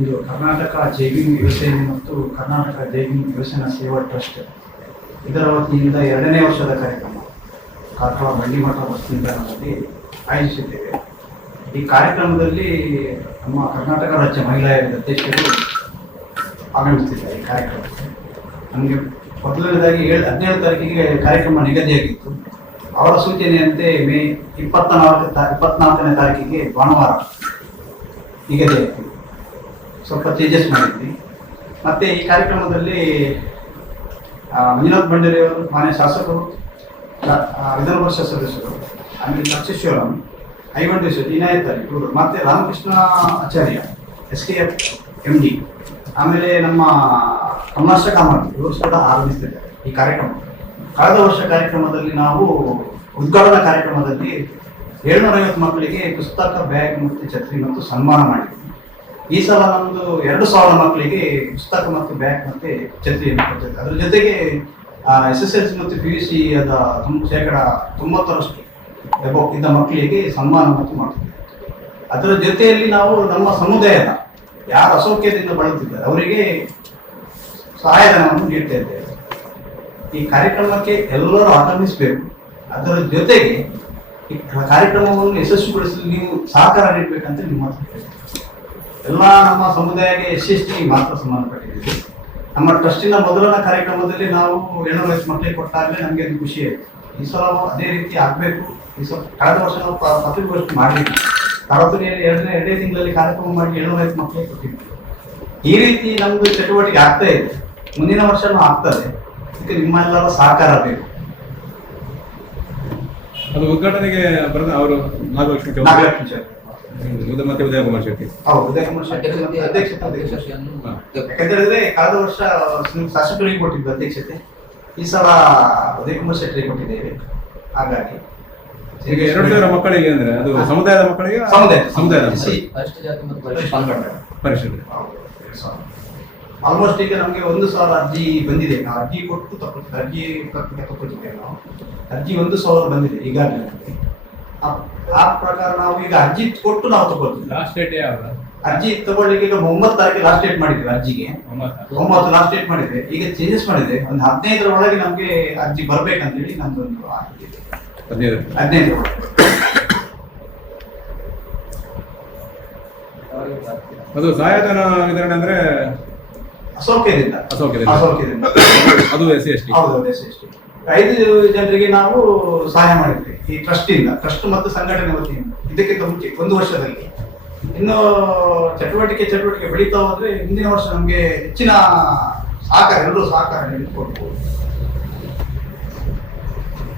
ಇದು ಕರ್ನಾಟಕ ಜೈವಿಕ ಯುವಸೇನೆ ಮತ್ತು ಕರ್ನಾಟಕ ಜೈವಿಕ ಯುವಸೇನಾ ಸೇವಾ ಟ್ರಸ್ಟ್ ಇದರ ವತಿಯಿಂದ 2ನೇ ವರ್ಷದ ಕಾರ್ಯಕ್ರಮ ಕಾರವಾರ ಬಂಡಿಮಠ ವಸತಿನಿಲಯದಲ್ಲಿ ಆಯೋಜಿಸಿದ್ದೇವೆ. ಈ ಕಾರ್ಯಕ್ರಮದಲ್ಲಿ ನಮ್ಮ ಕರ್ನಾಟಕ ರಾಜ್ಯ ಮಹಿಳಾ ಆಯೋಗದ ಅಧ್ಯಕ್ಷರು ಆಗಮಿಸುತ್ತಿದ್ದಾರೆ. ಈ ಕಾರ್ಯಕ್ರಮಕ್ಕೆ ನಮಗೆ ಮೊದಲನೇದಾಗಿ 17 ತಾರೀಕಿಗೆ ಕಾರ್ಯಕ್ರಮ ನಿಗದಿಯಾಗಿತ್ತು. ಅವರ ಸೂಚನೆಯಂತೆ ಮೇ 24ನೇ ತಾರೀಕಿಗೆ ಭಾನುವಾರ ನಿಗದಿಯಾಯಿತು. ಸ್ವಲ್ಪ ಚೇಂಜಸ್ ಮಾಡಿದ್ವಿ. ಮತ್ತು ಈ ಕಾರ್ಯಕ್ರಮದಲ್ಲಿ ಮಂಜುನಾಥ್ ಬಂಡೇರಿಯವರು, ಮಾನ್ಯ ಶಾಸಕರು, ವಿಧಾನ ಪರಿಷತ್ ಸದಸ್ಯರು, ಆಮೇಲೆ ಲಕ್ಷೇಶ್ವರಂ, ಐವಂಡೇಶ್ ಇನಾಯತ್ ಅಲಿ ಇವರು, ಮತ್ತು ರಾಮಕೃಷ್ಣ ಆಚಾರ್ಯ SKF MD, ಆಮೇಲೆ ನಮ್ಮ ಕಮಲಾಶ ಕಾಮತ್ ಇವರು ಕೂಡ ಆಗಮಿಸ್ತಿದ್ದಾರೆ ಈ ಕಾರ್ಯಕ್ರಮ. ಕಳೆದ ವರ್ಷ ಕಾರ್ಯಕ್ರಮದಲ್ಲಿ ನಾವು ಉದ್ಘಾಟನಾ ಕಾರ್ಯಕ್ರಮದಲ್ಲಿ 750 ಮಕ್ಕಳಿಗೆ ಪುಸ್ತಕ, ಬ್ಯಾಗ್ ಮತ್ತು ಛತ್ರಿ ಮತ್ತು ಸನ್ಮಾನ ಮಾಡಿದ್ವಿ. ಈ ಸಲ ನಮ್ಮದು 2000 ಮಕ್ಕಳಿಗೆ ಪುಸ್ತಕ ಮತ್ತು ಬ್ಯಾಗ್ ಮತ್ತು ಛತ್ರಿಯನ್ನು ಕೊಡ್ತೇವೆ. ಅದರ ಜೊತೆಗೆ SSLC ಮತ್ತು PUC ಅದ 90% ಇದ್ದ ಮಕ್ಕಳಿಗೆ ಸನ್ಮಾನ ಮತ್ತು ಮಾಡ್ತೇವೆ. ಅದರ ಜೊತೆಯಲ್ಲಿ ನಾವು ನಮ್ಮ ಸಮುದಾಯದ ಯಾರು ಅಸೌಖ್ಯದಿಂದ ಬಳಲುತ್ತಿದ್ದಾರೆ ಅವರಿಗೆ ಸಹಾಯಧನವನ್ನು ನೀಡ್ತಾ ಇದ್ದೇವೆ. ಈ ಕಾರ್ಯಕ್ರಮಕ್ಕೆ ಎಲ್ಲರೂ ಆಗಮಿಸಬೇಕು. ಅದರ ಜೊತೆಗೆ ಈ ಕಾರ್ಯಕ್ರಮವನ್ನು ಯಶಸ್ವಿಗೊಳಿಸಲು ನೀವು ಸಹಕಾರ ನೀಡಬೇಕಂತ ನಿಮ್ಮ ಎಲ್ಲ ನಮ್ಮ ಸಮುದಾಯಕ್ಕೆ SC/ST ಮಾತ್ರ ಸಂಬಂಧಪಟ್ಟಿದೆ. ನಮ್ಮ ಟ್ರಸ್ಟಿನ ಮೊದಲನ ಕಾರ್ಯಕ್ರಮದಲ್ಲಿ ನಾವು 750 ಮಕ್ಕಳಿಗೆ ಕೊಟ್ಟಾಗಲೇ ನಮಗೆ ಅದು ಖುಷಿ ಆಯಿತು. ಈ ಸಲ ಅದೇ ರೀತಿ ಆಗಬೇಕು. ಈ ಸಲ ಕಳೆದ ವರ್ಷ ನಾವು ಪತ್ರಿಕಾಗೋಷ್ಠಿ ಮಾಡಿದ್ವಿ. ತಾಲೂಕಿನಲ್ಲಿ 2 ತಿಂಗಳಲ್ಲಿ ಕಾರ್ಯಕ್ರಮ ಮಾಡಿ 750 ಮಕ್ಕಳಿಗೆ ಕೊಟ್ಟಿದ್ವಿ. ಈ ರೀತಿ ನಮ್ಮದು ಚಟುವಟಿಕೆ ಆಗ್ತಾ ಇದೆ. ಮುಂದಿನ ವರ್ಷನೂ ಆಗ್ತದೆ. ಇದಕ್ಕೆ ನಿಮ್ಮೆಲ್ಲರ ಸಹಕಾರ ಬೇಕು. ಅದು ಉದ್ಘಾಟನೆಗೆ ಬರೆದ ಅವರು ನಾಗಲಕ್ಷ್ಮಿ ಮತ್ತೆ ಉದಯಕುಮಾರ್ ಶೆಟ್ಟಿ. ಹೌದು, ಉದಯಕುಮಾರ್ ಶೆಟ್ಟಿ ಅಧ್ಯಕ್ಷತೆಯನ್ನು ಯಾಕಂತೇಳಿದ್ರೆ ಕಳೆದ ವರ್ಷ ಶಾಸಕರಿಗೆ ಕೊಟ್ಟಿದ್ದು ಅಧ್ಯಕ್ಷತೆ. ಈ ಸಲ ಉದಯಕುಮಾರ್ ಶೆಟ್ಟಿಗೆ ಕೊಟ್ಟಿದ್ದೇವೆ. ಹಾಗಾಗಿ ಈಗ 2000 ಮಕ್ಕಳಿಗೆ ಅಂದ್ರೆ ಅದು ಸಮುದಾಯದ ಮಕ್ಕಳಿಗೆ ಸಮುದಾಯದ ಪರಿಷತ್ ಆಲ್ಮೋಸ್ಟ್ ಈಗ ನಮಗೆ 1000 ಅರ್ಜಿ ಬಂದಿದೆ. ನಾವು ಅರ್ಜಿ ಕೊಟ್ಟು ತಗೊಳ್ತಿದ್ದೇವೆ. ನಾವು ಅರ್ಜಿ 1000 ಬಂದಿದೆ ಈಗಾಗಲೇ ನಮಗೆ. ಆ ಪ್ರಕಾರ ನಾವು ಈಗ ಅರ್ಜಿ ಕೊಟ್ಟು ನಾವು ತಗೊಳ್ತೀವಿ. ಲಾಸ್ಟ್ ಡೇಟ್ ಯಾವಾಗ ಅರ್ಜಿ ತಗೊಳ್ಳಿಕ್ಕೆ ಈಗ 9 ತಾರೀಕು ಲಾಸ್ಟ್ ಡೇಟ್ ಮಾಡಿದ್ವಿ. ಅರ್ಜಿಗೆ 9 ಲಾಸ್ಟ್ ಡೇಟ್ ಮಾಡಿದ್ರೆ ಈಗ ಚೇಂಜಸ್ ಮಾಡಿದೆ. ಒಂದು 15ರ ಒಳಗೆ ನಮಗೆ ಅರ್ಜಿ ಬರ್ಬೇಕಂತೇಳಿ ನಮ್ದೊಂದು 15 ಅದು ಸಹಾಯಧನ ವಿತರಣೆ ಅಂದ್ರೆ ಅಸೌಖ್ಯದಿಂದ ಅದು SC/ST. ಹೌದು, SC/ST 5 ಜನರಿಗೆ ನಾವು ಸಹಾಯ ಮಾಡಿದ್ವಿ ಈ ಟ್ರಸ್ಟ್ ಮತ್ತು ಸಂಘಟನೆ ವತಿಯಿಂದ. ಇದಕ್ಕಿಂತ ಮುಂಚೆ 1 ವರ್ಷದಲ್ಲಿ ಇನ್ನು ಚಟುವಟಿಕೆ ಬೆಳೀತಾ ಹೋದ್ರೆ ಮುಂದಿನ ವರ್ಷ ನಮಗೆ ಹೆಚ್ಚಿನ ಸಹಕಾರ, ಎಲ್ಲರೂ ಸಹಕಾರ ಕೊಡ್ಬೋದು.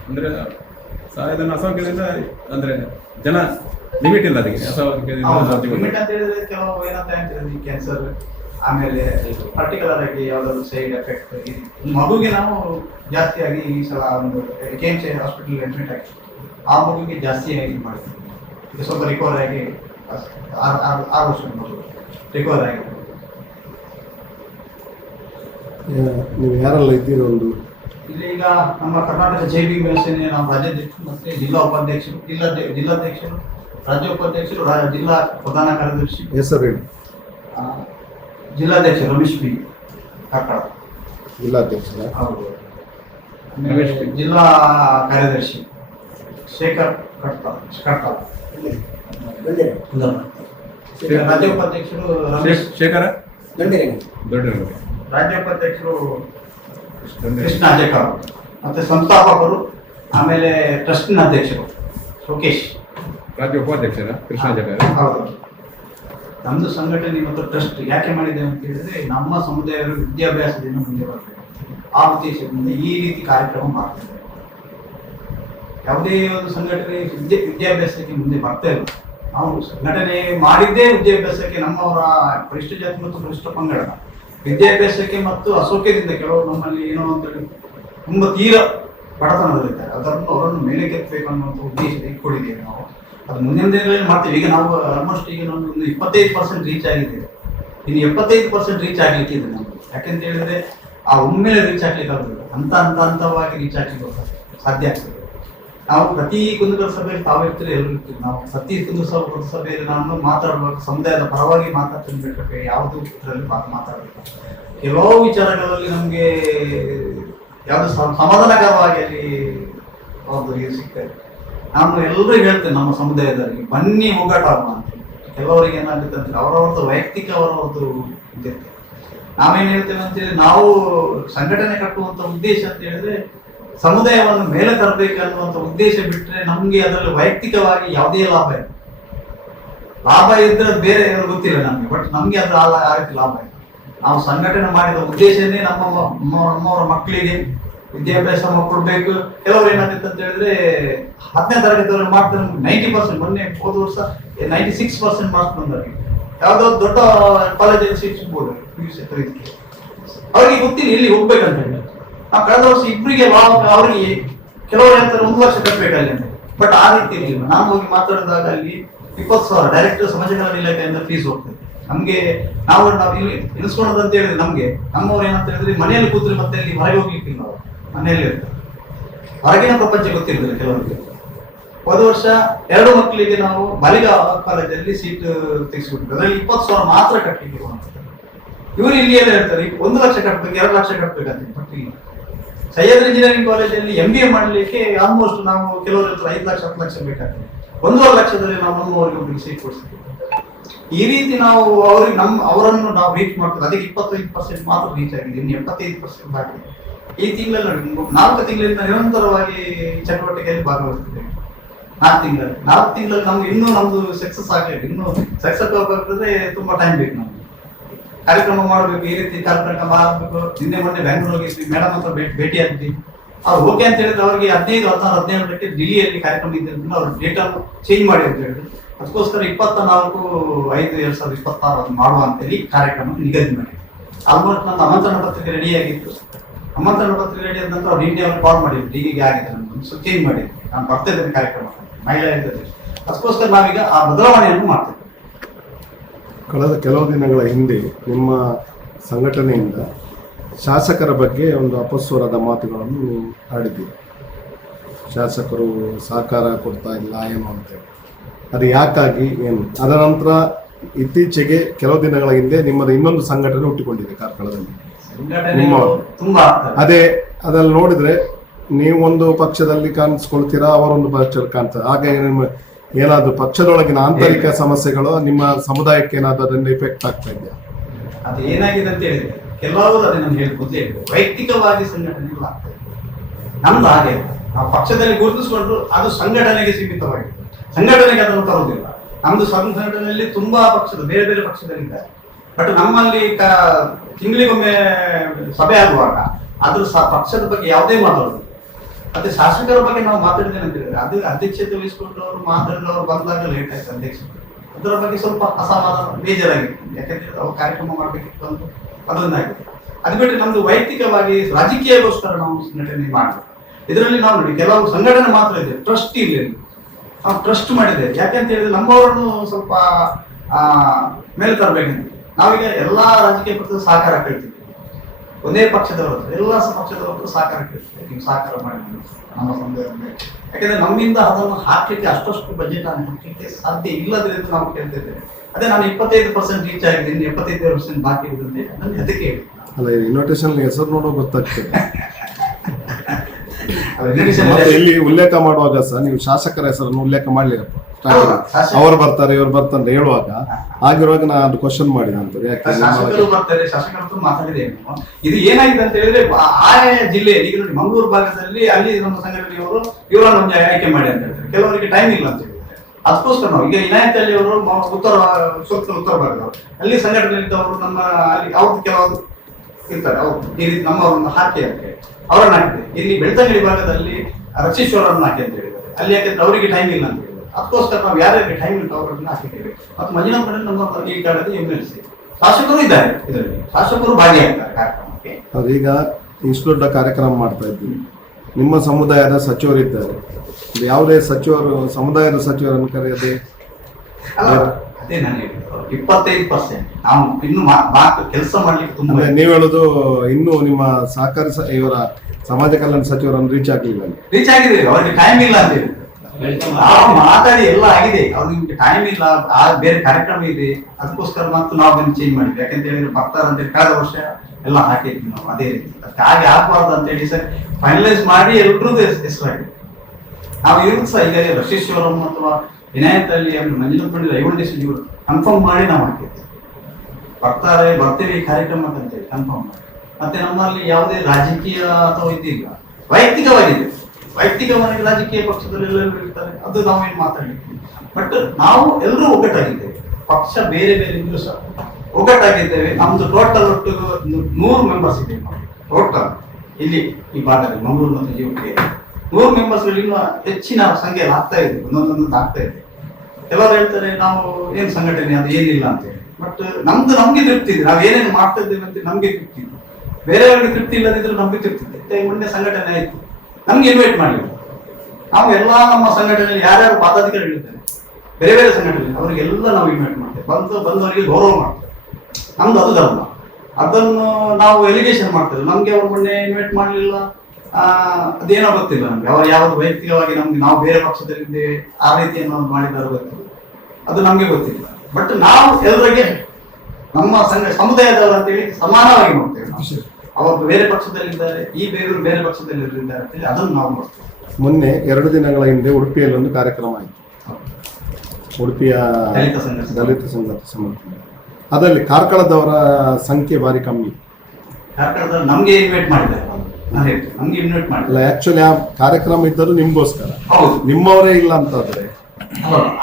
ಅಂದ್ರೆ ಸಹಾಯಧನ ಅಸೌಖ್ಯದಿಂದ ಅಂದ್ರೆ ಜನ ಲಿಮಿಟ್ ಇಲ್ಲ ಅದಕ್ಕೆ. ಲಿಮಿಟ್ ಅಂತ ಹೇಳಿದ್ರೆ ಕೆಲವು ಏನಂತ ಹೇಳ್ತಿರೋದು, ಕ್ಯಾನ್ಸರ್, ಆಮೇಲೆ ಪರ್ಟಿಕ್ಯುಲರ್ ಆಗಿ ಯಾವ್ದಾದ್ರು ಸೈಡ್ ಎಫೆಕ್ಟ್ ಮಗುಗೆ ನಾವು ಜಾಸ್ತಿಯಾಗಿ ಈ ಸಲ ಒಂದು KMC ಹಾಸ್ಪಿಟಲ್ ಅಡ್ಮಿಟ್ ಆಗಿ ಆ ಮಗುಗೆ ಜಾಸ್ತಿಯಾಗಿ ಮಾಡ್ತೀವಿ. ಈಗ ಸ್ವಲ್ಪ ರಿಕವರ್ ಆಗಿ 6 ವರ್ಷದ ಮಗು ರಿಕವರ್ ಆಗಿ. ನೀವು ಯಾರೆಲ್ಲ ಇದ್ದೀರೋ ಒಂದು ಇಲ್ಲಿ ಈಗ ನಮ್ಮ ಕರ್ನಾಟಕ ಜೈವಿಕ ಯುವಸೇನೆ ನಮ್ಮ ರಾಜ್ಯಾಧ್ಯಕ್ಷರು ಮತ್ತು ಜಿಲ್ಲಾ ಉಪಾಧ್ಯಕ್ಷರು, ಜಿಲ್ಲಾಧ್ಯಕ್ಷರು, ರಾಜ್ಯ ಉಪಾಧ್ಯಕ್ಷರು, ಜಿಲ್ಲಾ ಪ್ರಧಾನ ಕಾರ್ಯದರ್ಶಿ, ಹೆಸರು ಹೇಳಿ. ಜಿಲ್ಲಾಧ್ಯಕ್ಷ ರಮೇಶ್ ಬಿ ಕಾರ್ಕಳ, ಜಿಲ್ಲಾಧ್ಯಕ್ಷರ. ಹೌದು. ಜಿಲ್ಲಾ ಕಾರ್ಯದರ್ಶಿ ಶೇಖರ್ ಕಡ್ತಾಳ್. ರಾಜ್ಯ ಉಪಾಧ್ಯಕ್ಷರು ರಮೇಶ್ ಶೇಖರ ದೊಡ್ಡ, ರಾಜ್ಯ ಉಪಾಧ್ಯಕ್ಷರು ಕೃಷ್ಣ ಅಜೇಕರ್, ಮತ್ತೆ ಸಂಸ್ಥಾಪಕರು, ಆಮೇಲೆ ಟ್ರಸ್ಟಿನ ಅಧ್ಯಕ್ಷರು ಶೋಕೇಶ್. ರಾಜ್ಯ ಉಪಾಧ್ಯಕ್ಷರ ಕೃಷ್ಣ ಅಜೇಕರ್. ಹೌದು. ನಮ್ಮದು ಸಂಘಟನೆ ಮತ್ತು ಟ್ರಸ್ಟ್ ಯಾಕೆ ಮಾಡಿದ್ದೇವೆ ಅಂತ ಹೇಳಿದ್ರೆ ನಮ್ಮ ಸಮುದಾಯರು ವಿದ್ಯಾಭ್ಯಾಸದಿಂದ ಮುಂದೆ ಬರಬೇಕು. ಆ ಉದ್ದೇಶದಿಂದ ಈ ರೀತಿ ಕಾರ್ಯಕ್ರಮ ಮಾಡ್ತೇವೆ. ಯಾವುದೇ ಒಂದು ಸಂಘಟನೆ ವಿದ್ಯಾಭ್ಯಾಸಕ್ಕೆ ಮುಂದೆ ಬರ್ತಾ ಇಲ್ಲ. ನಾವು ಸಂಘಟನೆ ಮಾಡಿದ್ದೇ ವಿದ್ಯಾಭ್ಯಾಸಕ್ಕೆ, ನಮ್ಮವರ ಪರಿಶಿಷ್ಟ ಜಾತಿ ಮತ್ತು ಪರಿಶಿಷ್ಟ ಪಂಗಡ ವಿದ್ಯಾಭ್ಯಾಸಕ್ಕೆ ಮತ್ತು ಅಸೌಖ್ಯದಿಂದ ಕೆಲವರು ನಮ್ಮಲ್ಲಿ ಏನೋ ಅಂತೇಳಿ ತುಂಬ ತೀರ ಬಡತನದಲ್ಲಿದ್ದಾರೆ. ಅವರನ್ನು ಮೇಲೆ ಕೆತ್ತಬೇಕು ಅನ್ನುವಂಥ ಉದ್ದೇಶ ಇಟ್ಕೊಂಡಿದ್ದೇವೆ ನಾವು. ಅದು ಮುಂದಿನ ದಿನಗಳಲ್ಲಿ ಮಾಡ್ತೀವಿ. ಈಗ ನಾವು ಆಲ್ಮೋಸ್ಟ್ ಈಗ ನಮ್ದು ಒಂದು 25% ರೀಚ್ ಆಗಿದ್ದೇವೆ. ಇನ್ನು 75% ರೀಚ್ ಆಗ್ಲಿಕ್ಕೆ ಇದೆ ನಮ್ಗೆ. ಯಾಕೆಂತ ಹೇಳಿದ್ರೆ ಆ ಒಮ್ಮೆಲೆ ರೀಚ್ ಆಗ್ಲಿಕ್ಕೆ ಆಗೋದಿಲ್ಲ, ಹಂತವಾಗಿ ರೀಚ್ ಆಗ್ಲಿಕ್ಕೆ ಸಾಧ್ಯ ಆಗ್ತದೆ. ನಾವು ಪ್ರತಿ ಕುಂದುಕರ ಸಭೆಯಲ್ಲಿ ತಾವಿರ್ತೀರಿ ಎಲ್ಲರೂ ಇರ್ತೀವಿ. ನಾವು ಪ್ರತಿ ಕುಂದು ಸಭೆಯಲ್ಲಿ ನಾನು ಮಾತಾಡುವಾಗ ಸಮುದಾಯದ ಪರವಾಗಿ ಮಾತಾಡ್ತಿರ್ಬೇಕು, ಯಾವುದು ಇದರಲ್ಲಿ ಮಾತಾಡಬೇಕು. ಕೆಲವು ವಿಚಾರಗಳಲ್ಲಿ ನಮಗೆ ಯಾವುದು ಸಮಾಧಾನಕರವಾಗಿ ಅಲ್ಲಿ ಒಂದು ಇದು ಸಿಗ್ತದೆ. ನಾನು ಎಲ್ಲರೂ ಹೇಳ್ತೇನೆ ನಮ್ಮ ಸಮುದಾಯದವರಿಗೆ, ಬನ್ನಿ ಹೋಗಾಟ ಆಗುವ ಅಂತ. ಕೆಲವರಿಗೆ ಏನಾಗುತ್ತೆ ಅಂದ್ರೆ ಅವರವ್ರದ್ದು ವೈಯಕ್ತಿಕ ಅವರವ್ರದ್ದು ಇದಿರ್ತದೆ. ನಾವೇನು ಹೇಳ್ತೇವೆ ಅಂತೇಳಿ, ನಾವು ಸಂಘಟನೆ ಕಟ್ಟುವಂತ ಉದ್ದೇಶ ಅಂತ ಹೇಳಿದ್ರೆ ಸಮುದಾಯವನ್ನು ಮೇಲೆ ತರಬೇಕು ಅನ್ನುವಂಥ ಉದ್ದೇಶ ಬಿಟ್ಟರೆ ನಮ್ಗೆ ಅದರಲ್ಲಿ ವೈಯಕ್ತಿಕವಾಗಿ ಯಾವುದೇ ಲಾಭ ಇದ್ರೆ ಬೇರೆ ಗೊತ್ತಿಲ್ಲ ನಮ್ಗೆ. ಬಟ್ ನಮ್ಗೆ ಅದು ಆ ರೀತಿ ಲಾಭ ಇಲ್ಲ. ನಾವು ಸಂಘಟನೆ ಮಾಡಿದ ಉದ್ದೇಶನೇ ನಮ್ಮವರ ಮಕ್ಕಳಿಗೆ ವಿದ್ಯಾಭ್ಯಾಸ ಕೊಡ್ಬೇಕು. ಕೆಲವರು ಏನಾಗುತ್ತೆ ಅಂತ ಹೇಳಿದ್ರೆ 10ನೇ ತರಗತಿವರೆಗೆ ಮಾಡ್ತಾರೆ, 90%. ಮೊನ್ನೆ ಹೋದ ವರ್ಷ 96% ಮಾರ್ಕ್ಸ್ ಬಂದವರಿಗೆ ಯಾವುದೋ ದೊಡ್ಡ ಕಾಲೇಜಲ್ಲಿ ಸೀಟ್ ಸಿಗ್ಬೋದು ಅವ್ರಿಗೆ ಗೊತ್ತಿಲ್ಲ ಇಲ್ಲಿ ಹೋಗ್ಬೇಕಂತ ಹೇಳಿ. ನಾವು ಕಳೆದ ವರ್ಷ ಇಬ್ಬರಿಗೆ ಅವರಿಗೆ ಕೆಲವರು ಹೇಳ್ತಾರೆ 1 ಲಕ್ಷ ಕಟ್ಟಬೇಕಲ್ಲಿ ಅಂತ. ಬಟ್ ಆ ರೀತಿ ಇರಲಿಲ್ಲ. ನಾನು ಹೋಗಿ ಮಾತಾಡಿದಾಗ ಅಲ್ಲಿ 20,000 ಡೈರೆಕ್ಟ್ ಸಮಾಜ ಕಲ್ಯಾಣ ಇಲಾಖೆಯಿಂದ ಫೀಸ್ ಹೋಗ್ತದೆ ನಮ್ಗೆ. ನಾವು ಇಲ್ಲಿ ಎನಿಸ್ಕೊಳ್ಳೋದು ಅಂತ ಹೇಳಿದ್ರೆ ನಮ್ಗೆ ನಮ್ಮವ್ರು ಏನಂತ ಹೇಳಿದ್ರೆ ಮನೆಯಲ್ಲಿ ಕೂತ್ರೆ ಮತ್ತೆ ಇಲ್ಲಿ ಹೊರಗೆ ಹೋಗ್ಲಿಕ್ಕಿಲ್ಲ. ನಾವು ಮನೆಯಲ್ಲಿ ಇರ್ತಾರೆ, ಹೊರಗಿನ ಪ್ರಪಂಚ ಗೊತ್ತಿರ್ತದೆ ಕೆಲವರಿಗೆ. ಹೋದ ವರ್ಷ 2 ಮಕ್ಕಳಿಗೆ ನಾವು ಬಾಲಿಕಾ ಕಾಲೇಜಲ್ಲಿ ಸೀಟ್ ತೆಗೆಸ್ಬಿಟ್ಟಿದ್ವಿ. ಅದರಲ್ಲಿ 20,000 ಮಾತ್ರ ಕಟ್ಟಲಿಕ್ಕೆ ಇವರು ಇಲ್ಲಿ ಎಲ್ಲ ಹೇಳ್ತಾರೆ 1 ಲಕ್ಷ ಕಟ್ಟಬೇಕು, 2 ಲಕ್ಷ ಕಟ್ಟಬೇಕಂತ. ಬಟ್ ಇಲ್ಲ, ಸಹ್ಯಾದ್ರಿ ಇಂಜಿನಿಯರಿಂಗ್ ಕಾಲೇಜಲ್ಲಿ MBA ಮಾಡಲಿಕ್ಕೆ ಆಲ್ಮೋಸ್ಟ್ ನಾವು ಕೆಲವರು 5 ಲಕ್ಷ 10 ಲಕ್ಷ ಬೇಕಾಗ್ತದೆ. 1.5 ಲಕ್ಷದಲ್ಲಿ ನಾವು ನಮ್ಮವರಿಗೆ ಒಬ್ಬರಿಗೆ ಸೀಟ್ ಕೊಡ್ತೀವಿ. ಈ ರೀತಿ ನಾವು ಅವ್ರಿಗೆ ಅವರನ್ನು ನಾವು ರೀಚ್ ಮಾಡ್ತೀವಿ. ಅದಕ್ಕೆ 25% ಮಾತ್ರ ರೀಚ್ ಆಗಿದೆ, ಇನ್ನು 75% ಬಾಕಿ. ಈ ತಿಂಗಳಲ್ಲಿ 4 ತಿಂಗಳಿಂದ ನಿರಂತರವಾಗಿ ಚಟುವಟಿಕೆಯಲ್ಲಿ ಭಾಗವಹಿಸ್ತಿದ್ದೇವೆ. 4 ತಿಂಗಳಲ್ಲಿ ನಮ್ಗೆ ಇನ್ನೂ ನಮ್ದು ಸಕ್ಸಸ್ ಆಗಲಿಲ್ಲ. ಇನ್ನೂ ಸಕ್ಸಸ್ ಆಗಬೇಕಾದ್ರೆ ತುಂಬಾ ಟೈಮ್ ಬೇಕು. ನಮ್ಗೆ ಕಾರ್ಯಕ್ರಮ ಮಾಡಬೇಕು, ಈ ರೀತಿ ಕಾರ್ಯಕ್ರಮ ಮಾಡಬೇಕು. ನಿನ್ನೆ ಮೊನ್ನೆ ಬೆಂಗಳೂರು ಹೋಗಿದ್ವಿ, ಮೇಡಮ್ ಹತ್ರ ಭೇಟಿ ಆಗ್ತೀವಿ. ಅವ್ರು ಓಕೆ ಅಂತ ಹೇಳಿದ್ರೆ ಅವರಿಗೆ 15, 16, 17 ದಿಲ್ಲಿಯಲ್ಲಿ ಕಾರ್ಯಕ್ರಮ ಇದ್ದಿದ್ದರಿಂದ ಅವ್ರು ಡೇಟನ್ನು ಚೇಂಜ್ ಮಾಡಿ ಅಂತ ಹೇಳಿದ್ರು. ಅದಕ್ಕೋಸ್ಕರ 24/5/2026 ಮಾಡುವ ಅಂತೇಳಿ ಕಾರ್ಯಕ್ರಮ ನಿಗದಿ ಮಾಡಿ. ಆಲ್ಮೋಸ್ಟ್ ನನ್ನ ಆಮಂತ್ರಣ ಪತ್ರಿಕೆ ರೆಡಿ ಆಗಿತ್ತು. ಆಮಂತ್ರಣ ಪತ್ರಿಕೆ ರೆಡಿ ಆದ ನಂತರ ಅವ್ರು ಇಂಡಿಯಾ ಕಾಲ್ ಮಾಡಿದ್ರು, ಹೀಗೆ ಆಗಿದೆ ನಮ್ಗೆ, ಸೊ ಚೇಂಜ್ ಮಾಡಿದ್ವಿ. ನಾನು ಬರ್ತಾ ಇದ್ದೇನೆ ಕಾರ್ಯಕ್ರಮ ಮಹಿಳಾ ಇರ್ತದೆ. ಅದಕ್ಕೋಸ್ಕರ ನಾವೀಗ ಆ ಬದಲಾವಣೆಯನ್ನು ಮಾಡ್ತೇವೆ. ಕಳೆದ ಕೆಲವು ದಿನಗಳ ಹಿಂದೆ ನಿಮ್ಮ ಸಂಘಟನೆಯಿಂದ ಶಾಸಕರ ಬಗ್ಗೆ ಒಂದು ಅಪಸ್ವರದ ಮಾತುಗಳನ್ನು ನೀವು ಆಡಿದ್ದೀರಿ. ಶಾಸಕರು ಸಹಕಾರ ಕೊಡ್ತಾ ಇಲ್ಲ ಏನು ಅಂತೇಳಿ, ಅದು ಯಾಕಾಗಿ ಏನು? ಅದರ ನಂತರ ಇತ್ತೀಚೆಗೆ ಕೆಲವು ದಿನಗಳ ಹಿಂದೆ ನಿಮ್ಮದು ಇನ್ನೊಂದು ಸಂಘಟನೆ ಹುಟ್ಟಿಕೊಂಡಿದೆ ಕಾರ್ಕಳದಲ್ಲಿ. ಅದರಲ್ಲಿ ನೋಡಿದ್ರೆ ನೀವು ಒಂದು ಪಕ್ಷದಲ್ಲಿ ಕಾಣಿಸ್ಕೊಳ್ತೀರಾ, ಅವರೊಂದು ಪಕ್ಷದಲ್ಲಿ ಕಾಣ್ತಾರೆ. ಹಾಗೆ ನಿಮ್ಮ ಏನಾದ್ರು ಪಕ್ಷದೊಳಗಿನ ಆಂತರಿಕ ಸಮಸ್ಯೆಗಳು ನಿಮ್ಮ ಸಮುದಾಯಕ್ಕೆ ಏನಾದ್ರು ಅದರಿಂದ ಇಫೆಕ್ಟ್ ಆಗ್ತಾ ಇದೆಯಾ? ಅದು ಏನಾಗಿದೆ ಅಂತ ಹೇಳಿದ್ರೆ ಕೆಲವರು ಅದನ್ನು ಹೇಳ್ಬೋದು, ವೈಯಕ್ತಿಕವಾಗಿ ಸಂಘಟನೆಗಳು ಆಗ್ತದೆ. ನಮ್ದು ಹಾಗೆ ನಾವು ಪಕ್ಷದಲ್ಲಿ ಗುರುತಿಸಿಕೊಂಡ್ರು ಅದು ಸಂಘಟನೆಗೆ ಸೀಮಿತವಾಗಿದೆ. ಸಂಘಟನೆಗೆ ಅದನ್ನು ತರುವುದಿಲ್ಲ. ನಮ್ದು ಸಂಘಟನೆಯಲ್ಲಿ ತುಂಬಾ ಬೇರೆ ಬೇರೆ ಪಕ್ಷದಲ್ಲಿದ್ದಾರೆ. ಬಟ್ ನಮ್ಮಲ್ಲಿ ತಿಂಗಳಿಗೊಮ್ಮೆ ಸಭೆ ಆಗುವಾಗ ಅದ್ರ ಪಕ್ಷದ ಬಗ್ಗೆ ಯಾವುದೇ ಮಾತಾಡೋದು. ಅದೇ ಶಾಸಕರ ಬಗ್ಗೆ ನಾವು ಮಾತಾಡಿದ್ದೇನೆ ಅಂತ ಹೇಳಿದ್ರೆ ಅದು ಅಧ್ಯಕ್ಷತೆ ವಹಿಸಿಕೊಂಡವರು ಮಾತಾಡಿದವರು ಬಂದಾಗ ಲೇಟ್ ಆಯ್ತು ಅಧ್ಯಕ್ಷರು. ಅದರ ಬಗ್ಗೆ ಸ್ವಲ್ಪ ಅಸಮಾಧಾನ, ಬೇಜಾರಾಗಿತ್ತು. ಯಾಕಂದ್ರೆ ಅವ್ರು ಕಾರ್ಯಕ್ರಮ ಮಾಡಬೇಕಿತ್ತು ಅಂತ ಅದೊಂದಾಗಿದೆ. ಅದು ಬಿಟ್ಟರೆ ನಮ್ದು ವೈಯಕ್ತಿಕವಾಗಿ ರಾಜಕೀಯಕ್ಕೋಸ್ಕರ ನಾವು ಸಂಘಟನೆ ಮಾಡಬೇಕು. ಇದರಲ್ಲಿ ನಾವು ನೋಡಿ ಕೆಲವು ಸಂಘಟನೆ ಮಾತ್ರ ಇದೆ, ಟ್ರಸ್ಟ್ ಇರಲಿಲ್ಲ. ನಾವು ಟ್ರಸ್ಟ್ ಮಾಡಿದ್ದೇವೆ. ಯಾಕೆಂತ ಹೇಳಿದ್ರೆ ನಮ್ಮವರನ್ನು ಸ್ವಲ್ಪ ಮೇಲೆ ತರಬೇಕಂತ ನಾವೀಗ ಎಲ್ಲಾ ರಾಜಕೀಯ ಪಕ್ಷದ ಸಹಕಾರ ಕೇಳ್ತೀವಿ. ಒಂದೇ ಪಕ್ಷದವರು ಎಲ್ಲ ಪಕ್ಷದವರು ಸಹಕಾರ ಕೇಳ್ತೀವಿ. ನೀವು ಸಹಕಾರ ಮಾಡಿ ನಮ್ಮ ಸಮುದಾಯದಲ್ಲಿ, ಯಾಕಂದ್ರೆ ನಮ್ಮಿಂದ ಅದನ್ನು ಹಾಕ್ಲಿಕ್ಕೆ ಅಷ್ಟು ಬಜೆಟ್ ಅನ್ನು ಹಾಕ್ಲಿಕ್ಕೆ ಸಾಧ್ಯ ಇಲ್ಲದ್ರಿಂದ ನಾವು ಕೇಳ್ತಿದ್ದೇವೆ. ಅದೇ ನಾನು 25% ರೀಚ್ ಆಗಿದ್ದೀನಿ, 75% ಬಾಕಿ ಇರುತ್ತೆ. ಅದನ್ನು ಅದಕ್ಕೆ ಅಲ್ಲ, ಇನ್ವಿಟೇಷನ್ ಹೆಸರು ನೋಡೋ ಗೊತ್ತಾಗ್ತದೆ. ಇಲ್ಲಿ ಉಲ್ಲೇಖ ಮಾಡುವಾಗ ಸಹ ನೀವು ಶಾಸಕರ ಹೆಸರನ್ನು ಉಲ್ಲೇಖ ಮಾಡ್ಲಿರಪ್ಪ. ಅವರು ಬರ್ತಾರೆ ಇವ್ರು ಬರ್ತಾರೆ ಹೇಳುವಾಗ ಆಗಿರುವಾಗ ನಾನು ಅದು ಕ್ವಶನ್ ಮಾಡಿದೆ ಅಂತ. ಶಾಸಕರು ಬರ್ತಾರೆ, ಶಾಸಕರು ಮಾತಾಡಿದ್ದೇವೆ. ಇದು ಏನಾಗಿದೆ ಅಂತ ಹೇಳಿದ್ರೆ ಆಯಾ ಜಿಲ್ಲೆಯಲ್ಲಿ ಈಗ ನೋಡಿ ಮಂಗಳೂರು ಭಾಗದಲ್ಲಿ ಅಲ್ಲಿ ನಮ್ಮ ಸಂಘಟನೆಯವರು ಇವರನ್ನು ಒಂದು ಆಯ್ಕೆ ಮಾಡಿ ಅಂತ ಹೇಳ್ತಾರೆ. ಕೆಲವರಿಗೆ ಟೈಮ್ ಇಲ್ಲ ಅಂತ ಹೇಳಿದ್ರೆ ಅದಕ್ಕೋಸ್ಕರ ನಾವು ಈಗ ಇನಾಯತಲ್ಲಿ ಅವರು ಉತ್ತರ ಭಾಗದವರು ಅಲ್ಲಿ ಸಂಘಟನೆ ಇದ್ದವರು ನಮ್ಮ ಅಲ್ಲಿ ಅವ್ರದ್ದು ಕೆಲವರು ಇರ್ತಾರೆ. ಅವ್ರು ಈ ರೀತಿ ನಮ್ಮ ಒಂದು ಹಾಕಿ ಅಂತ ಹೇಳಿ ಅವರನ್ನ ಹಾಕಿದೆ. ಇಲ್ಲಿ ಬೆಳ್ತಂಗಡಿ ಭಾಗದಲ್ಲಿ ರಕ್ಷೀಶ್ವರನ್ನು ಹಾಕಿ ಅಂತ ಹೇಳಿದ್ದಾರೆ. ಅಲ್ಲಿ ಯಾಕಂದ್ರೆ ಅವರಿಗೆ ಟೈಮ್ ಇಲ್ಲ ಅಂತ ಹೇಳಿದ್ದಾರೆ. ಅದಕ್ಕೋಸ್ಕರ ನಾವು ಯಾರ್ಯಾರಿಗೆ ಟೈಮ್ ಇಲ್ಲ ಅವರನ್ನು ಹಾಕಿದ್ದೇವೆ. ಮತ್ತು ಮಂಜುನಾಥ್ ನಮ್ಮ ಈ ಕಾಲದ MLC ಶಾಸಕರು ಇದ್ದಾರೆ. ಇದರಲ್ಲಿ ಶಾಸಕರು ಭಾಗಿಯಾಗ್ತಾರೆ ಕಾರ್ಯಕ್ರಮಕ್ಕೆ. ಈಗ ಇಷ್ಟು ದೊಡ್ಡ ಕಾರ್ಯಕ್ರಮ ಮಾಡ್ತಾ ಇದ್ದೀವಿ. ನಿಮ್ಮ ಸಮುದಾಯದ ಸಚಿವರಿದ್ದಾರೆ, ಯಾವುದೇ ಸಚಿವರು ಸಮುದಾಯದ ಸಚಿವರನ್ನು ಕರೆಯದೆ ಅದೇ ನಾನು ಹೇಳಿದ್ದು 25%. ನಾವು ಇನ್ನು ಮಾತು ಕೆಲಸ ಮಾಡ್ಲಿಕ್ಕೆ ತುಂಬಾ ಅಂದ್ರೆ ನೀವು ಹೇಳುದು ಇನ್ನು ನಿಮ್ಮ ಇವರ ಸಮಾಜ ಕಲ್ಯಾಣ ಸಚಿವರನ್ನು ರೀಚ್ ಆಗಲಿಲ್ಲ. ರೀಚ್ ಆಗಿದೆ, ಅವ್ರಿಗೆ ಟೈಮ್ ಇಲ್ಲ ಅಂತ ಹೇಳಿ ನಾವು ಮಾತಾಡಿ ಎಲ್ಲ ಆಗಿದೆ. ಅವ್ರಿಗೆ ಟೈಮ್ ಇಲ್ಲ, ಬೇರೆ ಕಾರ್ಯಕ್ರಮ ಇದೆ, ಅದಕ್ಕೋಸ್ಕರ ಮಾತ್ರ ನಾವು ಬಂದು ಚೇಂಜ್ ಮಾಡಿದ್ವಿ. ಯಾಕಂತ ಹೇಳಿದ್ರೆ ಬರ್ತಾರ ಅಂತ ಹೇಳಿ ಕಳೆದ ವರ್ಷ ಎಲ್ಲ ಹಾಕಿದ್ವಿ ನಾವು ಅದೇ ರೀತಿ. ಅದಕ್ಕೆ ಹಾಗೆ ಆಗ್ಬಾರ್ದು ಅಂತ ಹೇಳಿ ಸರ್ ಫೈನಲೈಸ್ ಮಾಡಿ ಎಲ್ರದ್ದು ಹೆಸರಾಗಿದೆ. ನಾವು ಇವ್ರು ಸಹ ಈಗ ರಶೀಶ್ವರಂ ಅಥವಾ ವಿನಾಯಕಲ್ಲಿ ಮಂಜುನಾಥ್ ಪಂಡಿತ್ ಐವನ್ ಇವರು ಕನ್ಫರ್ಮ್ ಮಾಡಿ ನಾವು ಹಾಕಿದ್ವಿ. ಬರ್ತೇವೆ ಈ ಕಾರ್ಯಕ್ರಮಕ್ಕೆ ಅಂತೇಳಿ ಕನ್ಫರ್ಮ್ ಮಾಡಿ. ಮತ್ತೆ ನಮ್ಮಲ್ಲಿ ಯಾವುದೇ ರಾಜಕೀಯ ಅಥವಾ ಇದಿಲ್ಲ, ವೈಯಕ್ತಿಕವಾಗಿ ರಾಜಕೀಯ ಪಕ್ಷದಲ್ಲಿ ಎಲ್ಲರೂ ಇರ್ತಾರೆ, ಅದು ನಾವೇನು ಮಾತಾಡ್ಲಿಕ್ಕೆ. ಬಟ್ ನಾವು ಎಲ್ಲರೂ ಒಗ್ಗಟ್ಟಾಗಿದ್ದೇವೆ, ಪಕ್ಷ ಬೇರೆ ಬೇರೆ ಇದ್ರು ಸಹ ಒಗ್ಗಟ್ಟಾಗಿದ್ದೇವೆ. ನಮ್ದು ಟೋಟಲ್ ಒಟ್ಟು 100 ಮೆಂಬರ್ಸ್ ಇದ್ದೇವೆ ನಾವು ಟೋಟಲ್ ಇಲ್ಲಿ ಈ ಭಾಗದಲ್ಲಿ ಮಂಗಳೂರು ಮತ್ತು ಜಿಲ್ಲೆ 100 ಮೆಂಬರ್ಸ್ ಇನ್ನೂ ಹೆಚ್ಚಿನ ಸಂಖ್ಯೆಯಲ್ಲಿ ಆಗ್ತಾ ಇದೆ, ಒಂದೊಂದೊಂದು ಆಗ್ತಾ ಇದೆ. ಕೆಲವರು ಹೇಳ್ತಾರೆ ನಾವು ಏನ್ ಸಂಘಟನೆ ಅದು ಏನಿಲ್ಲ ಅಂತ ಹೇಳಿ. ಬಟ್ ನಮ್ಗೆ ತೃಪ್ತಿ ಇದೆ, ನಾವು ಏನೇನು ಮಾಡ್ತಾ ಇದ್ದೇವೆ ಅಂತ ನಮ್ಗೆ ತೃಪ್ತಿ ಇದೆ. ಬೇರೆಯವ್ರಿಗೆ ತೃಪ್ತಿ ಇಲ್ಲದಿದ್ರು ನಮ್ಗೆ ತೃಪ್ತಿ ಇದೆ. ಮೊನ್ನೆ ಸಂಘಟನೆ ಆಯ್ತು, ನಮ್ಗೆ ಇನ್ವೈಟ್ ಮಾಡಲಿಲ್ಲ. ನಾವು ಎಲ್ಲಾ ನಮ್ಮ ಸಂಘಟನೆಯಲ್ಲಿ ಯಾರ್ಯಾರು ಪದಾಧಿಕಾರಿಗಳಿದ್ದಾರೆ ಬೇರೆ ಬೇರೆ ಸಂಘಟನೆ ಅವರಿಗೆಲ್ಲ ನಾವು ಇನ್ವೈಟ್ ಮಾಡ್ತೇವೆ. ಬಂದವರಿಗೆ ಗೌರವ ಮಾಡ್ತೇವೆ. ನಮ್ದು ಅದು ಧರ್ಮ. ಅದನ್ನು ನಾವು ಎಲಿಗೇಷನ್ ಮಾಡ್ತೇವೆ. ನಮ್ಗೆ ಅವ್ರು ಮೊನ್ನೆ ಇನ್ವೈಟ್ ಮಾಡಲಿಲ್ಲ, ಅದೇನೋ ಗೊತ್ತಿಲ್ಲ ನಮ್ಗೆ. ಅವರು ಯಾವ್ದು ವೈಯಕ್ತಿಕವಾಗಿ ನಮ್ಗೆ ನಾವು ಬೇರೆ ಪಕ್ಷದಲ್ಲಿದ್ದೇವೆ ಆ ರೀತಿಯನ್ನು ಮಾಡಿದಾರೋ ಗೊತ್ತಿಲ್ಲ, ಅದು ನಮ್ಗೆ ಗೊತ್ತಿಲ್ಲ. ಬಟ್ ನಾವು ಎಲ್ಲರಿಗೆ ನಮ್ಮ ಸಮುದಾಯದವರು ಅಂತೇಳಿ ಸಮಾನವಾಗಿ ನೋಡ್ತೇವೆ. ಅವರು ಬೇರೆ ಪಕ್ಷದಲ್ಲಿದ್ದಾರೆ, ಈ ಬೇರೆ ಪಕ್ಷದಲ್ಲಿ ಇದ್ದಾರೆ ಅಂತೇಳಿ ಅದನ್ನು ನಾವು ನೋಡ್ತೇವೆ. ಮೊನ್ನೆ 2 ದಿನಗಳ ಹಿಂದೆ ಉಡುಪಿಯಲ್ಲಿ ಒಂದು ಕಾರ್ಯಕ್ರಮ ಆಯಿತು, ಉಡುಪಿಯ ದಲಿತ ಸಂಘದ ಸಮರ್ಥನೆ. ಅದರಲ್ಲಿ ಕಾರ್ಕಳದವರ ಸಂಖ್ಯೆ ಭಾರಿ ಕಮ್ಮಿ. ಕಾರ್ಕಳದವರು ನಮ್ಗೆ ಇನ್ವೈಟ್ ಮಾಡಿದ್ದಾರೆ, ನಮ್ಗೆ ಇನ್ವೈಟ್ ಮಾಡಿಲ್ಲ. ಆಕ್ಚುಲಿ ಆ ಕಾರ್ಯಕ್ರಮ ಇದ್ದರೂ ನಿಮ್ಗೋಸ್ಕರ, ಹೌದು, ನಿಮ್ಮವರೇ ಇಲ್ಲ ಅಂತಾದ್ರೆ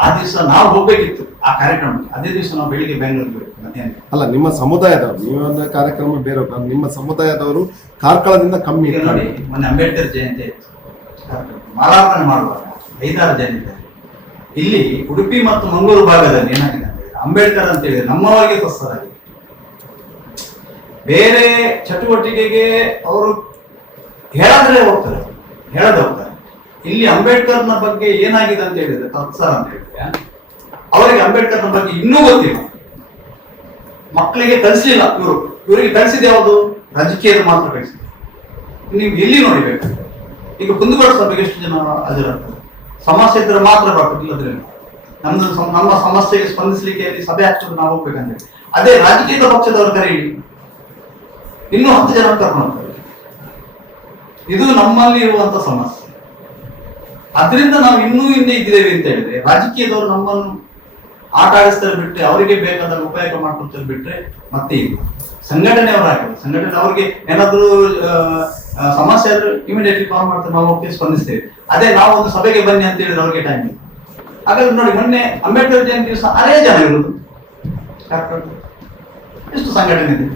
ಆ ದಿವಸ ನಾವು ಹೋಗ್ಬೇಕಿತ್ತು ಆ ಕಾರ್ಯಕ್ರಮಕ್ಕೆ. ಅದೇ ದಿವಸ ನಾವು ಬೆಳಿಗ್ಗೆ ಬೆಂಗಳೂರಿಗೆ ಮಧ್ಯಾಹ್ನ. ಅಲ್ಲ, ನಿಮ್ಮ ಸಮುದಾಯದವರು, ನೀವೊಂದು ಕಾರ್ಯಕ್ರಮ ಬೇರೆ, ನಿಮ್ಮ ಸಮುದಾಯದವರು ಕಾರ್ಕಳದಿಂದ ಕಮ್ಮಿ. ಈಗ ನೋಡಿ, ಮೊನ್ನೆ ಅಂಬೇಡ್ಕರ್ ಜಯಂತಿ ಇತ್ತು, ಮಾಲಾರ್ಪಣೆ ಮಾಡುವಾಗ 5-6 ಜನ ಇದ್ದಾರೆ. ಇಲ್ಲಿ ಉಡುಪಿ ಮತ್ತು ಮಂಗಳೂರು ಭಾಗದಲ್ಲಿ ಏನಾಗಿದೆ ಅಂದ್ರೆ ಅಂಬೇಡ್ಕರ್ ಅಂತ ಹೇಳಿದ್ರೆ ನಮ್ಮವರಿಗೆ ತತ್ಸರಾಗಿದೆ. ಬೇರೆ ಚಟುವಟಿಕೆಗೆ ಅವರು ಹೇಳದೇ ಹೋಗ್ತಾರೆ. ಇಲ್ಲಿ ಅಂಬೇಡ್ಕರ್ನ ಬಗ್ಗೆ ಏನಾಗಿದೆ ಅಂತ ಹೇಳಿದ್ರೆ ತತ್ಸರ ಅಂತ ಹೇಳಿದ್ರೆ ಅವರಿಗೆ ಅಂಬೇಡ್ಕರ್ನ ಬಗ್ಗೆ ಇನ್ನೂ ಗೊತ್ತಿಲ್ಲ. ಮಕ್ಕಳಿಗೆ ಕಲಿಸಲಿಲ್ಲ. ಇವರಿಗೆ ಕಲಿಸಿದ ಯಾವುದು? ರಾಜಕೀಯದ ಮಾತ್ರ ಕಲಿಸಿದೆ. ನೀವು ಎಲ್ಲಿ ನೋಡಿಬೇಕು, ಈಗ ಕುಂದುಗೋಳ ಸಭೆಗೆ ಎಷ್ಟು ಜನ ಹಾಜರಾಗ್ತಾರೆ? ಸಮಸ್ಯೆ ಇದ್ರೆ ಮಾತ್ರ ಬರ್ತದೆ, ಇಲ್ಲದ್ರೆ ನಮ್ಮ ಸಮಸ್ಯೆಗೆ ಸ್ಪಂದಿಸಲಿಕ್ಕೆ ಸಭೆ ಆಗ್ತದೆ, ನಾವು ಹೋಗ್ಬೇಕಂದ್ರೆ. ಅದೇ ರಾಜಕೀಯದ ಪಕ್ಷದವರು ಕರೀಲಿ, ಇನ್ನೂ 10 ಜನ ಕರ್ಕೊಂಡು ಹೋಗ್ತಾರೆ. ಇದು ನಮ್ಮಲ್ಲಿ ಇರುವಂತ ಸಮಸ್ಯೆ. ಅದರಿಂದ ನಾವು ಇನ್ನೂ ಹಿಂದೆ ಇದ್ದೇವೆ ಅಂತ ಹೇಳಿದ್ರೆ ರಾಜಕೀಯದವರು ನಮ್ಮನ್ನು ಆಟ ಆಡಿಸ್ತಾರೆ ಬಿಟ್ರೆ, ಅವರಿಗೆ ಬೇಕಾದ ಉಪಯೋಗ ಮಾಡ್ಕೊಳ್ತಾರೆ ಬಿಟ್ರೆ ಮತ್ತೆ ಇಲ್ಲ. ಸಂಘಟನೆಯವರು ಆಗಿಲ್ಲ, ಸಂಘಟನೆ ಅವ್ರಿಗೆ ಏನಾದ್ರು ಸಮಸ್ಯೆ ಆದ್ರೆ ಇಮಿಡಿಯೇಟ್ಲಿ ಕಾಲ್ ಮಾಡ್ತಾರೆ, ನಾವು ಹೋಗಿ ಸ್ಪಂದಿಸ್ತೇವೆ. ಅದೇ ನಾವು ಒಂದು ಸಭೆಗೆ ಬನ್ನಿ ಅಂತ ಹೇಳಿದ್ರೆ ಅವ್ರಿಗೆ ಟೈಮ್ ಇಲ್ಲ. ಹಾಗಾದ್ರೆ ನೋಡಿ, ಮೊನ್ನೆ ಅಂಬೇಡ್ಕರ್ ಜಯಂತಿ ದಿವಸ 6 ಜನ ಇರುವುದು. ಎಷ್ಟು ಸಂಘಟನೆ ಇದೆ?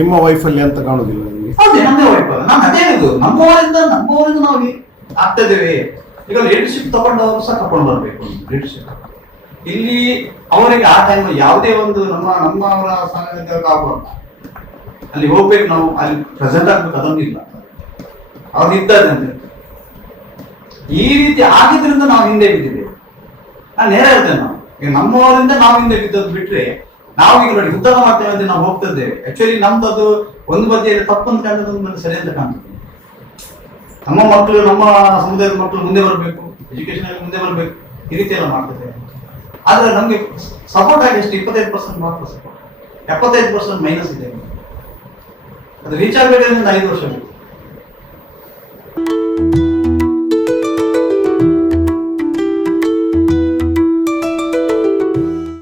ನಿಮ್ಮ ವೈಫಲ್ಯ ಅಂತ ಕಾಣುದಿಲ್ಲ ನಿಮಗೆ? ಅದೇ ನಮ್ಮದೇ ವೈಫಲ್ಯ. ನಾನು ಅದೇ ಹೇಳುದು, ನಮ್ಮವರಿಂದ ನಾವು ಆಗ್ತಾ ಇದ್ದೇವೆ. ಈಗ ಲೀಡರ್ಶಿಪ್ ತಗೊಂಡವರು ಸಹ ಕರ್ಕೊಂಡು ಬರ್ಬೇಕು. ಲೀಡರ್ಶಿಪ್ ಇಲ್ಲಿ ಅವರಿಗೆ ಆ ಟೈಮ್ ಯಾವುದೇ ಒಂದು ನಮ್ಮವರ ಆಗಬಾರ್ದು, ಅಲ್ಲಿ ಹೋಗ್ಬೇಕು, ನಾವು ಅಲ್ಲಿ ಪ್ರೆಸೆಂಟ್ ಆಗ್ಬೇಕು, ಅದೊಂದಿಲ್ಲ. ಅವ್ರು ಇದ್ದಾರೆ ಅಂತ ಈ ರೀತಿ ಆಗಿದ್ರಿಂದ ನಾವು ಹಿಂದೆ ಬಿದ್ದಿದ್ದೇವೆ. ನಾನು ನೇರ ಹೇಳ್ತೇನೆ, ನಾವು ಈಗ ನಮ್ಮವರಿಂದ ನಾವು ಹಿಂದೆ ಬಿದ್ದದ್ದು ಬಿಟ್ರೆ, ನಾವು ಈಗ ನೋಡಿ ಉದ್ಧಾರ ಮಾಡ್ತೇವೆ ಅಂತ ನಾವು ಹೋಗ್ತಾ ಇದ್ದೇವೆ. ಆಕ್ಚುಲಿ ನಮ್ದು ಅದು ಒಂದು ಬದಿಯಲ್ಲಿ ತಪ್ಪಂತ ಕಾಣ್ತದೆ, ಸರಿ ಅಂತ ಕಾಣ್ತದೆ. ನಮ್ಮ ಮಕ್ಕಳು, ನಮ್ಮ ಸಮುದಾಯದ ಮಕ್ಕಳು ಮುಂದೆ ಬರಬೇಕು, ಎಜುಕೇಶನ್ ಅಲ್ಲಿ ಮುಂದೆ ಬರಬೇಕು, ಈ ರೀತಿ ಎಲ್ಲ ಮಾಡ್ತದೆ. ಆದ್ರೆ ನಮ್ಗೆ ಸಪೋರ್ಟ್ ಆಗಿ ಎಷ್ಟು 25% ಮಾತ್ರ ಸಪೋರ್ಟ್, 75% ಮೈನಸ್ ಇದೆ. ಅದು ರೀಚ್ ಆಗ್ಬೇಕಾದ್ರೆ 5 ವರ್ಷ ಬೇಕು.